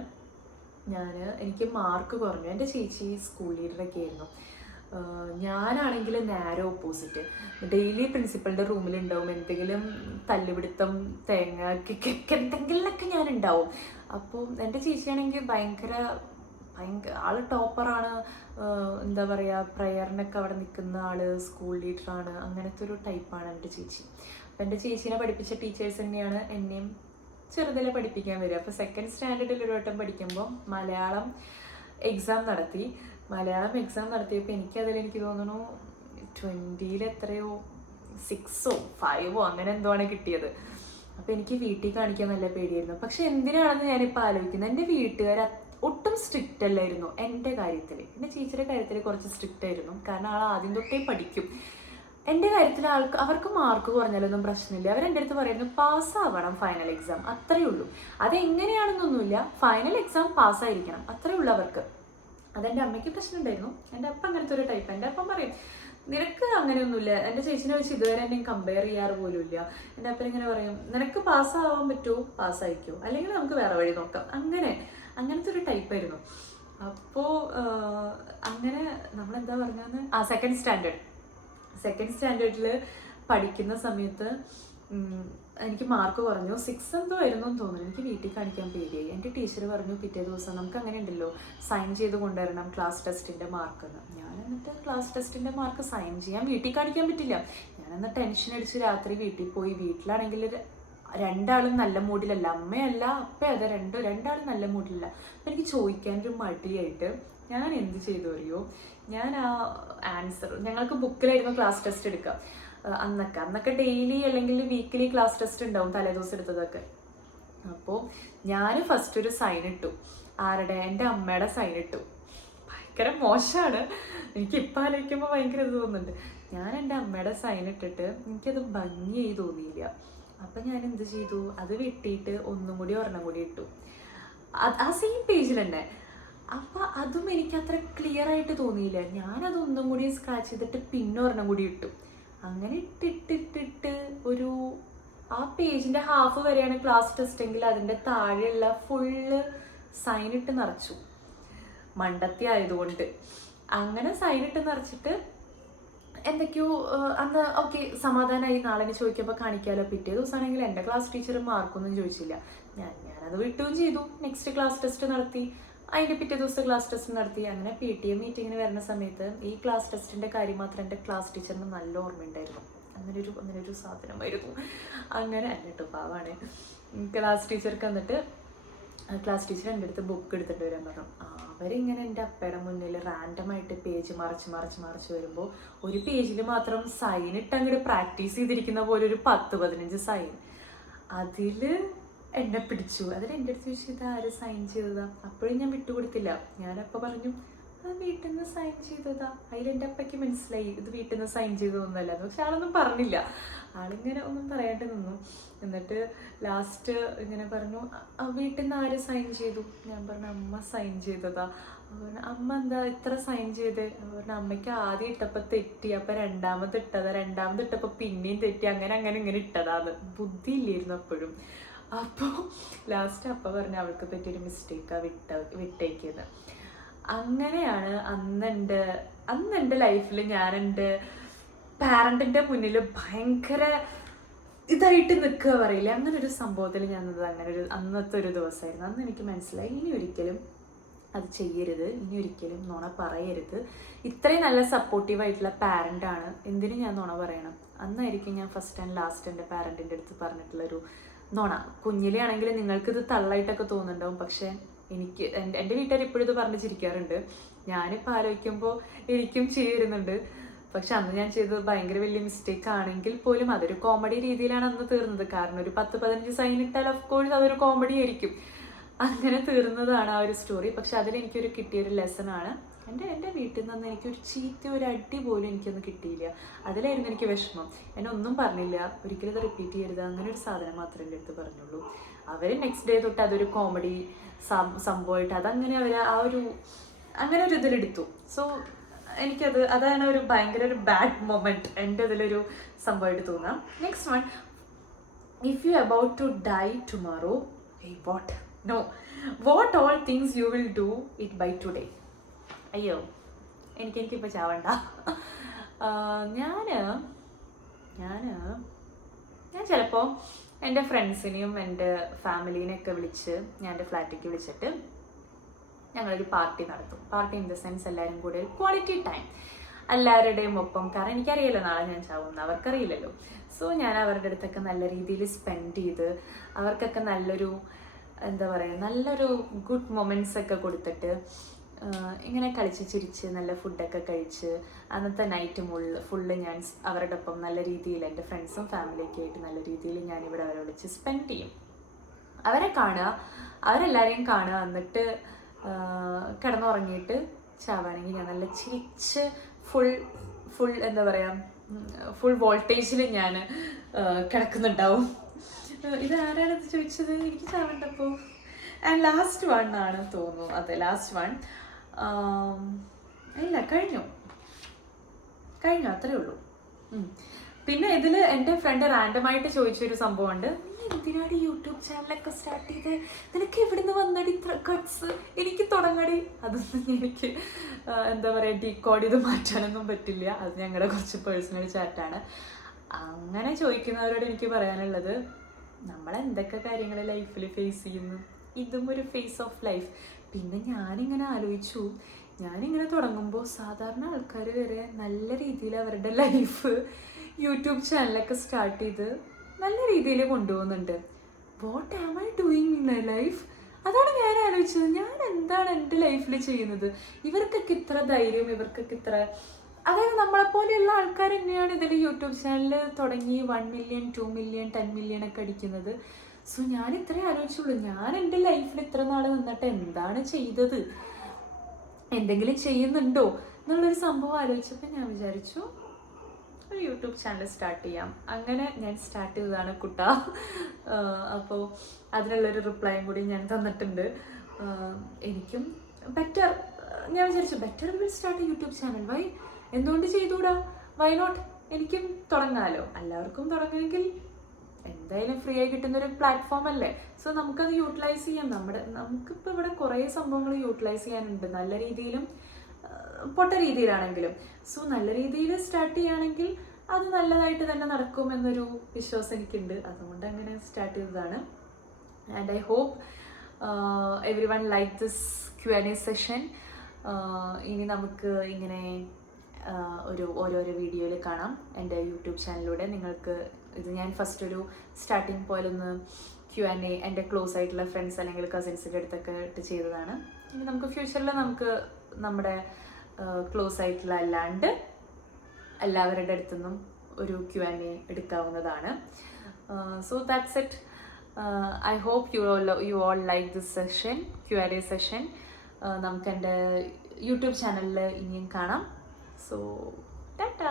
എനിക്ക് മാർക്ക് കുറഞ്ഞു. എൻ്റെ ചേച്ചി സ്കൂൾ ലീഡറൊക്കെ ആയിരുന്നു. ഞാനാണെങ്കിൽ നേരെ ഓപ്പോസിറ്റ്. ഡെയിലി പ്രിൻസിപ്പളിൻ്റെ റൂമിലുണ്ടാവും, എന്തെങ്കിലും തല്ലുപിടുത്തം, തേങ്ങ എന്തെങ്കിലുമൊക്കെ ഞാനുണ്ടാവും. അപ്പോൾ എൻ്റെ ചേച്ചിയാണെങ്കിൽ ഭയങ്കര ആള് ടോപ്പറാണ്, എന്താ പറയുക, പ്രയറിനൊക്കെ അവിടെ നിൽക്കുന്ന ആള്, സ്കൂൾ ലീഡറാണ്, അങ്ങനത്തെ ഒരു ടൈപ്പാണ് എൻ്റെ ചേച്ചി. അപ്പം എൻ്റെ ചേച്ചീനെ പഠിപ്പിച്ച ടീച്ചേഴ്സ് തന്നെയാണ് എന്നെയും ചെറുതിലെ പഠിപ്പിക്കാൻ വരിക. അപ്പോൾ 2nd സ്റ്റാൻഡേർഡിൽ ഒരു വട്ടം പഠിക്കുമ്പോൾ മലയാളം എക്സാം നടത്തിയപ്പോൾ എനിക്ക് തോന്നുന്നു 20ൽ എത്രയോ 6ഓ 5ഓ അങ്ങനെ എന്തോ ആണ് കിട്ടിയത്. അപ്പോൾ എനിക്ക് വീട്ടിൽ കാണിക്കാൻ നല്ല പേടിയായിരുന്നു. പക്ഷെ എന്തിനാണെന്ന് ഞാനിപ്പോൾ ആലോചിക്കുന്നത്, എൻ്റെ വീട്ടുകാർ ഒട്ടും സ്ട്രിക്റ്റ് അല്ലായിരുന്നു എൻ്റെ കാര്യത്തിൽ. എൻ്റെ ചേച്ചിയുടെ കാര്യത്തിൽ കുറച്ച് സ്ട്രിക്റ്റ് ആയിരുന്നു. കാരണം ആൾ ആദ്യം തൊട്ടേ പഠിക്കും. എൻ്റെ കാര്യത്തിൽ അവർക്ക് മാർക്ക് കുറഞ്ഞാലൊന്നും പ്രശ്നമില്ല. അവരെൻ്റെ അടുത്ത് പറയുന്നു പാസ്സാവണം ഫൈനൽ എക്സാം, അത്രയേ ഉള്ളൂ. അതെങ്ങനെയാണെന്നൊന്നുമില്ല, ഫൈനൽ എക്സാം പാസ്സായിരിക്കണം, അത്രയേ ഉള്ളൂ അവർക്ക്. അതെൻ്റെ അമ്മയ്ക്ക് പ്രശ്നം ഉണ്ടായിരുന്നു. എൻ്റെ അപ്പം അങ്ങനത്തെ ഒരു ടൈപ്പ്. എൻ്റെ അപ്പം പറയും നിനക്ക് അങ്ങനെയൊന്നുമില്ല. എൻ്റെ ചേച്ചിനെ വെച്ച് ഇതുവരെ എന്നെ കമ്പയർ ചെയ്യാറ് പോലും ഇല്ല. എൻ്റെ അപ്പം ഇങ്ങനെ പറയും നിനക്ക് പാസ്സാവാൻ പറ്റുമോ പാസ്സായിക്കോ, അല്ലെങ്കിൽ നമുക്ക് വേറെ വഴി നോക്കാം. അങ്ങനത്തെ ഒരു ടൈപ്പായിരുന്നു. അപ്പോൾ അങ്ങനെ നമ്മളെന്താ പറഞ്ഞതെന്ന് 2nd സ്റ്റാൻഡേർഡിൽ പഠിക്കുന്ന സമയത്ത് എനിക്ക് മാർക്ക് കുറഞ്ഞു. 6 എന്തോ ആയിരുന്നു എന്ന് തോന്നുന്നു. എനിക്ക് വീട്ടിൽ കാണിക്കാൻ പേടിയായി. എൻ്റെ ടീച്ചർ പറഞ്ഞു പിറ്റേ ദിവസം നമുക്ക് അങ്ങനെ ഉണ്ടല്ലോ സൈൻ ചെയ്ത് കൊണ്ടുവരണം ക്ലാസ് ടെസ്റ്റിൻ്റെ മാർക്കെന്ന്. ഞാൻ എന്നിട്ട് ക്ലാസ് ടെസ്റ്റിൻ്റെ മാർക്ക് സൈൻ ചെയ്യാൻ വീട്ടിൽ കാണിക്കാൻ പറ്റില്ല. ഞാനെന്ന് ടെൻഷൻ അടിച്ച് രാത്രി വീട്ടിൽ പോയി. വീട്ടിലാണെങ്കിൽ രണ്ടാളും നല്ല മൂഡിലല്ല, അമ്മയല്ല അപ്പ അതെ, രണ്ടാളും നല്ല മൂഡിലല്ല. അപ്പം എനിക്ക് ചോദിക്കാനൊരു മടിയായിട്ട് ഞാൻ എന്ത് ചെയ്തു അറിയോ, ഞാൻ ആ ആൻസർ, ഞങ്ങൾക്ക് ബുക്കിലായിരുന്നു ക്ലാസ് ടെസ്റ്റ് എടുക്കുക അന്നൊക്കെ ഡെയിലി അല്ലെങ്കിൽ വീക്കിലി ക്ലാസ് ടെസ്റ്റ് ഉണ്ടാവും, തലേദിവസം എടുത്തതൊക്കെ. അപ്പോൾ ഞാൻ ഫസ്റ്റ് ഒരു സൈൻ ഇട്ടു. ആരുടെ? എൻ്റെ അമ്മയുടെ സൈൻ ഇട്ടു. ഭയങ്കര മോശമാണ്, എനിക്കിപ്പോൾ ആലോചിക്കുമ്പോൾ ഭയങ്കര ഇത് തോന്നുന്നുണ്ട്. ഞാൻ എൻ്റെ അമ്മയുടെ സൈൻ ഇട്ടിട്ട് എനിക്കത് ഭംഗിയായി തോന്നിയില്ല. അപ്പം ഞാൻ എന്ത് ചെയ്തു, അത് വെട്ടിയിട്ട് ഒരെണ്ണം കൂടി ഇട്ടു, ആ സെയിം പേജിൽ തന്നെ. അപ്പം അതും എനിക്കത്ര ക്ലിയർ ആയിട്ട് തോന്നിയില്ല. ഞാനത് ഒന്നും കൂടി സ്ക്രാച്ച് ചെയ്തിട്ട് പിന്നെ ഒരെണ്ണം കൂടി ഇട്ടു. അങ്ങനെ ഇട്ടിട്ടിട്ടിട്ട് ഒരു ആ പേജിൻ്റെ ഹാഫ് വരെയാണ് ക്ലാസ് ടെസ്റ്റ് എങ്കിൽ അതിൻ്റെ താഴെയുള്ള ഫുള്ള് സൈൻ ഇട്ട് നിറച്ചു, മണ്ടത്തി ആയതുകൊണ്ട്. അങ്ങനെ സൈൻ ഇട്ട് നിറച്ചിട്ട് എന്തൊക്കെയോ അന്ന് ഓക്കെ സമാധാനമായി. നാളെ ചോദിക്കുമ്പോൾ കാണിക്കാമല്ലോ. പിറ്റേ ദിവസമാണെങ്കിൽ എൻ്റെ ക്ലാസ് ടീച്ചർ മാർക്കൊന്നും ചോദിച്ചില്ല. ഞാനത് വിട്ടുകയും ചെയ്തു. നെക്സ്റ്റ് ക്ലാസ് ടെസ്റ്റ് നടത്തി, അതിൻ്റെ പിറ്റേ ദിവസം ക്ലാസ് ടെസ്റ്റ് നടത്തി. അങ്ങനെ PTA മീറ്റിങ്ങിന് വരുന്ന സമയത്ത് ഈ ക്ലാസ് ടെസ്റ്റിൻ്റെ കാര്യം മാത്രം എൻ്റെ ക്ലാസ് ടീച്ചറിന് നല്ല ഓർമ്മയുണ്ടായിരുന്നു. അങ്ങനൊരു സാധനമായിരുന്നു. അങ്ങനെ എന്നിട്ട് പാവാണ്. ക്ലാസ് ടീച്ചർക്ക് എന്നിട്ട് ക്ലാസ് ടീച്ചർ എൻ്റെ അടുത്ത് ബുക്ക് എടുത്തിട്ട് വരാൻ പറഞ്ഞു. അവരിങ്ങനെ എൻ്റെ അപ്പയുടെ മുന്നിൽ റാൻഡമായിട്ട് പേജ് മറിച്ച് വരുമ്പോൾ ഒരു പേജിൽ മാത്രം സൈൻ ഇട്ട് അങ്ങോട്ട് പ്രാക്ടീസ് ചെയ്തിരിക്കുന്ന പോലെ ഒരു 10-15 സൈൻ. അതിൽ എന്നെ പിടിച്ചു. അതിൽ എൻ്റെ അടുത്ത് ചോദിച്ചു ഇത് ആര് സൈൻ ചെയ്തതാ? അപ്പോഴും ഞാൻ വിട്ടുകൊടുത്തില്ല. ഞാനപ്പോൾ പറഞ്ഞു അത് വീട്ടിൽ നിന്ന് സൈൻ ചെയ്തതാ. അതിലെൻ്റെ അപ്പയ്ക്ക് മനസ്സിലായി ഇത് വീട്ടിൽ നിന്ന് സൈൻ ചെയ്തതൊന്നുമല്ല. പക്ഷെ ആളൊന്നും പറഞ്ഞില്ല. ആളിങ്ങനെ ഒന്നും പറയാണ്ട് നിന്നു. എന്നിട്ട് ലാസ്റ്റ് ഇങ്ങനെ പറഞ്ഞു വീട്ടിൽ നിന്ന് ആര് സൈൻ ചെയ്തു? ഞാൻ പറഞ്ഞു അമ്മ സൈൻ ചെയ്തതാ. അമ്മ എന്താ ഇത്ര സൈൻ ചെയ്തേ? പറഞ്ഞു അമ്മയ്ക്ക് ആദ്യം ഇട്ടപ്പോൾ തെറ്റി, അപ്പം രണ്ടാമത് ഇട്ടപ്പോൾ പിന്നെയും തെറ്റി, അങ്ങനെ ഇങ്ങനെ ഇട്ടതാന്ന്. ബുദ്ധി ഇല്ലായിരുന്നു അപ്പോഴും. അപ്പോൾ ലാസ്റ്റ് അപ്പ പറഞ്ഞു അവൾക്ക് പറ്റിയൊരു മിസ്റ്റേക്കാണ് വിട്ടേക്കുന്നത്. അങ്ങനെയാണ് അന്ന് എൻ്റെ ലൈഫിൽ ഞാൻ എൻ്റെ പാരൻറ്റിൻ്റെ മുന്നിൽ ഭയങ്കര ഇതായിട്ട് നിൽക്കുക പറയില്ലേ, അങ്ങനെ ഒരു സംഭവത്തിൽ അന്നത്തെ ഒരു ദിവസമായിരുന്നു. അന്ന് എനിക്ക് മനസ്സിലായി ഇനി ഒരിക്കലും അത് ചെയ്യരുത്, ഇനി ഒരിക്കലും നുണ പറയരുത്. ഇത്രയും നല്ല സപ്പോർട്ടീവായിട്ടുള്ള പാരൻ്റാണ്, എന്തിനു ഞാൻ നുണ പറയണം? അന്നായിരിക്കും ഞാൻ ഫസ്റ്റ് ആൻഡ് ലാസ്റ്റ് എൻ്റെ പാരൻറ്റിൻ്റെ അടുത്ത് പറഞ്ഞിട്ടുള്ളൊരു നുണ. കുഞ്ഞിലെ ആണെങ്കിൽ നിങ്ങൾക്കിത് തള്ളായിട്ടൊക്കെ തോന്നുന്നുണ്ടാവും, പക്ഷേ എനിക്ക് എൻ്റെ വീട്ടുകാർ ഇപ്പോഴും ഇത് പറഞ്ഞ് ചിരിക്കാറുണ്ട്. ഞാനിപ്പോൾ ആലോചിക്കുമ്പോൾ എനിക്കും ചിരി വരുന്നുണ്ട്. പക്ഷെ അന്ന് ഞാൻ ചെയ്തത് ഭയങ്കര വലിയ മിസ്റ്റേക്ക് ആണെങ്കിൽ പോലും അതൊരു കോമഡി രീതിയിലാണ് അന്ന് തീർന്നത്. കാരണം ഒരു 10-15 സൈൻ ഇട്ടാൽ ഓഫ് കോഴ്സ് അതൊരു കോമഡി ആയിരിക്കും. അങ്ങനെ തീർന്നതാണ് ആ ഒരു സ്റ്റോറി. പക്ഷെ അതിലെനിക്കൊരു കിട്ടിയൊരു ലെസണാണ്. എൻ്റെ വീട്ടിൽ നിന്ന് എനിക്കൊരു ഒരു അടി പോലും എനിക്കൊന്നും കിട്ടിയില്ല. അതിലായിരുന്നു എനിക്ക് വിഷമം. എന്നെ ഒന്നും പറഞ്ഞില്ല, ഒരിക്കലും ഇത് റിപ്പീറ്റ് ചെയ്യരുത്, അങ്ങനെ ഒരു സാധനം മാത്രമേ എൻ്റെ അടുത്ത് പറഞ്ഞുള്ളൂ. അവർ നെക്സ്റ്റ് ഡേ തൊട്ട് അതൊരു കോമഡി സംഭവമായിട്ട് അതങ്ങനെ അവർ അങ്ങനെ ഒരു ഇതിലെടുത്തു. സോ അതാണ് ഭയങ്കര ഒരു ബാഡ് മൊമെൻറ്റ് എൻ്റെ ഇതിലൊരു സംഭവമായിട്ട് തോന്നാം. Next one, if you about to die tomorrow, hey, what? No. What all things you will do it by today? അയ്യോ, എനിക്കിപ്പോൾ ചാവണ്ട. ഞാൻ ചിലപ്പോൾ എൻ്റെ ഫ്രണ്ട്സിനെയും എൻ്റെ ഫാമിലീനെയൊക്കെ വിളിച്ച് ഞാൻ എൻ്റെ ഫ്ലാറ്റിലേക്ക് വിളിച്ചിട്ട് ഞങ്ങളൊരു പാർട്ടി നടത്തും. പാർട്ടി ഇൻ ദ സെൻസ് എല്ലാവരും കൂടെ ഒരു ക്വാളിറ്റി ടൈം എല്ലാവരുടെയും ഒപ്പം. കാരണം എനിക്കറിയില്ല നാളെ ഞാൻ ചാവുമെന്ന്, അവർക്കറിയില്ലല്ലോ. സോ ഞാൻ അവരുടെ അടുത്തൊക്കെ നല്ല രീതിയിൽ സ്പെൻഡ് ചെയ്ത് അവർക്കൊക്കെ നല്ലൊരു എന്താ പറയുക, നല്ലൊരു ഗുഡ് മൊമെൻറ്റ്സ് ഒക്കെ കൊടുത്തിട്ട് ഇങ്ങനെ കളിച്ച് ചിരിച്ച് നല്ല ഫുഡൊക്കെ കഴിച്ച് അന്നത്തെ നൈറ്റ് ഫുള്ള് ഞാൻ അവരുടെ ഒപ്പം നല്ല രീതിയിൽ എൻ്റെ ഫ്രണ്ട്സും ഫാമിലിയൊക്കെ ആയിട്ട് നല്ല രീതിയിൽ ഞാനിവിടെ അവരെ വിളിച്ച് സ്പെൻഡ് ചെയ്യും. അവരെ കാണുക, അവരെല്ലാവരെയും കാണുക, എന്നിട്ട് കിടന്നുറങ്ങിയിട്ട് ചാവാണെങ്കിൽ ഞാൻ നല്ല ചിരിച്ച് ഫുൾ എന്താ പറയുക, ഫുൾ വോൾട്ടേജിൽ ഞാൻ കിടക്കുന്നുണ്ടാവും. ഇതാരാണത് ചോദിച്ചത്? എനിക്ക് ചാവണ്ടപ്പോൾ. ആൻഡ് ലാസ്റ്റ് വൺ ആണ് തോന്നുന്നു. അതെ, ലാസ്റ്റ് വൺ. ഇല്ല, കഴിഞ്ഞു, അത്രേ ഉള്ളൂ. പിന്നെ ഇതിൽ എൻ്റെ ഫ്രണ്ട് റാൻഡമായിട്ട് ചോദിച്ചൊരു സംഭവമുണ്ട്, എന്തിനാണ് യൂട്യൂബ് ചാനലൊക്കെ സ്റ്റാർട്ട് ചെയ്ത്, നിനക്ക് എവിടുന്ന് വന്നടി ഇത്ര കട്ട്സ്, എനിക്ക് തുടങ്ങടി. അതൊന്നും എനിക്ക് എന്താ പറയുക, ഡീകോഡ് ചെയ്ത് മാറ്റാനൊന്നും പറ്റില്ല. അത് ഞങ്ങളുടെ കുറച്ച് പേഴ്സണൽ ചാറ്റാണ്. അങ്ങനെ ചോദിക്കുന്നവരോട് എനിക്ക് പറയാനുള്ളത്, നമ്മൾ എന്തൊക്കെ കാര്യങ്ങൾ ലൈഫിൽ ഫേസ് ചെയ്യുന്നു, ഇതും ഒരു ഫേസ് ഓഫ് ലൈഫ്. പിന്നെ ഞാനിങ്ങനെ ആലോചിച്ചു, ഞാനിങ്ങനെ തുടങ്ങുമ്പോൾ സാധാരണ ആൾക്കാർ വരെ നല്ല രീതിയിൽ അവരുടെ ലൈഫ് യൂട്യൂബ് ചാനലൊക്കെ സ്റ്റാർട്ട് ചെയ്ത് നല്ല രീതിയിൽ കൊണ്ടുപോകുന്നുണ്ട്. What am I doing in my life? അതാണ് ഞാൻ ആലോചിച്ചത്. ഞാൻ എന്താണ് എൻ്റെ ലൈഫിൽ ചെയ്യുന്നത്? ഇവർക്കൊക്കെ ഇത്ര ധൈര്യം, ഇവർക്കൊക്കെ ഇത്ര, അതായത് നമ്മളെപ്പോലെയുള്ള ആൾക്കാർ തന്നെയാണ് ഇതിൽ യൂട്യൂബ് ചാനൽ തുടങ്ങി 1 മില്യൺ 2 മില്യൺ 10 മില്യൺ ഒക്കെ അടിക്കുന്നത്. സോ ഞാൻ ഇത്രേ ആലോചിച്ചുള്ളൂ, ഞാൻ എൻ്റെ ലൈഫിൽ ഇത്ര നാൾ നിന്നിട്ട് എന്താണ് ചെയ്തത്, എന്തെങ്കിലും ചെയ്യുന്നുണ്ടോ എന്നുള്ളൊരു സംഭവം ആലോചിച്ചപ്പോൾ ഞാൻ വിചാരിച്ചു ഒരു യൂട്യൂബ് ചാനൽ സ്റ്റാർട്ട് ചെയ്യാം. അങ്ങനെ ഞാൻ സ്റ്റാർട്ട് ചെയ്തതാണ് കുട്ട. അപ്പോൾ അതിനുള്ളൊരു റിപ്ലൈയും കൂടി ഞാൻ തന്നിട്ടുണ്ട്. എനിക്കും ബെറ്റർ, ഞാൻ വിചാരിച്ചു better will start YouTube channel. എന്തുകൊണ്ട് ചെയ്തുകൂടാ? Why not? എനിക്കും തുടങ്ങാമല്ലോ. എല്ലാവർക്കും തുടങ്ങുമെങ്കിൽ എന്തായാലും ഫ്രീ ആയി കിട്ടുന്നൊരു പ്ലാറ്റ്ഫോം അല്ലേ. സോ നമുക്കത് യൂട്ടിലൈസ് ചെയ്യാം. നമുക്കിപ്പോൾ ഇവിടെ കുറേ സംഭവങ്ങൾ യൂട്ടിലൈസ് ചെയ്യാനുണ്ട്, നല്ല രീതിയിലും പൊട്ട രീതിയിലാണെങ്കിലും. സോ നല്ല രീതിയിൽ സ്റ്റാർട്ട് ചെയ്യുകയാണെങ്കിൽ അത് നല്ലതായിട്ട് തന്നെ നടക്കും എന്നൊരു വിശ്വാസം എനിക്കുണ്ട്. അതുകൊണ്ട് അങ്ങനെ സ്റ്റാർട്ട് ചെയ്തതാണ്. And I hope everyone like this Q&A session. ഇനി നമുക്ക് ഇങ്ങനെ ഓരോരോ വീഡിയോയിൽ കാണാം എൻ്റെ യൂട്യൂബ് ചാനലിലൂടെ. നിങ്ങൾക്ക് ഇത് ഞാൻ ഫസ്റ്റ് ഒരു സ്റ്റാർട്ടിങ് പോലെ ഒന്ന് Q&A എൻ്റെ ക്ലോസ് ആയിട്ടുള്ള ഫ്രണ്ട്സ് അല്ലെങ്കിൽ കസിൻസിൻ്റെ അടുത്തൊക്കെ ഇട്ട് ചെയ്തതാണ്. ഇനി നമുക്ക് ഫ്യൂച്ചറിൽ നമുക്ക് നമ്മുടെ ക്ലോസ് ആയിട്ടുള്ള അല്ലാണ്ട് എല്ലാവരുടെ അടുത്തുനിന്നും ഒരു Q&A എടുക്കാവുന്നതാണ്. So that's it. I hope you all like this session, Q&A session. നമുക്ക് എൻ്റെ യൂട്യൂബ് ചാനലിൽ ഇനിയും കാണാം. സോ ടാറ്റാ.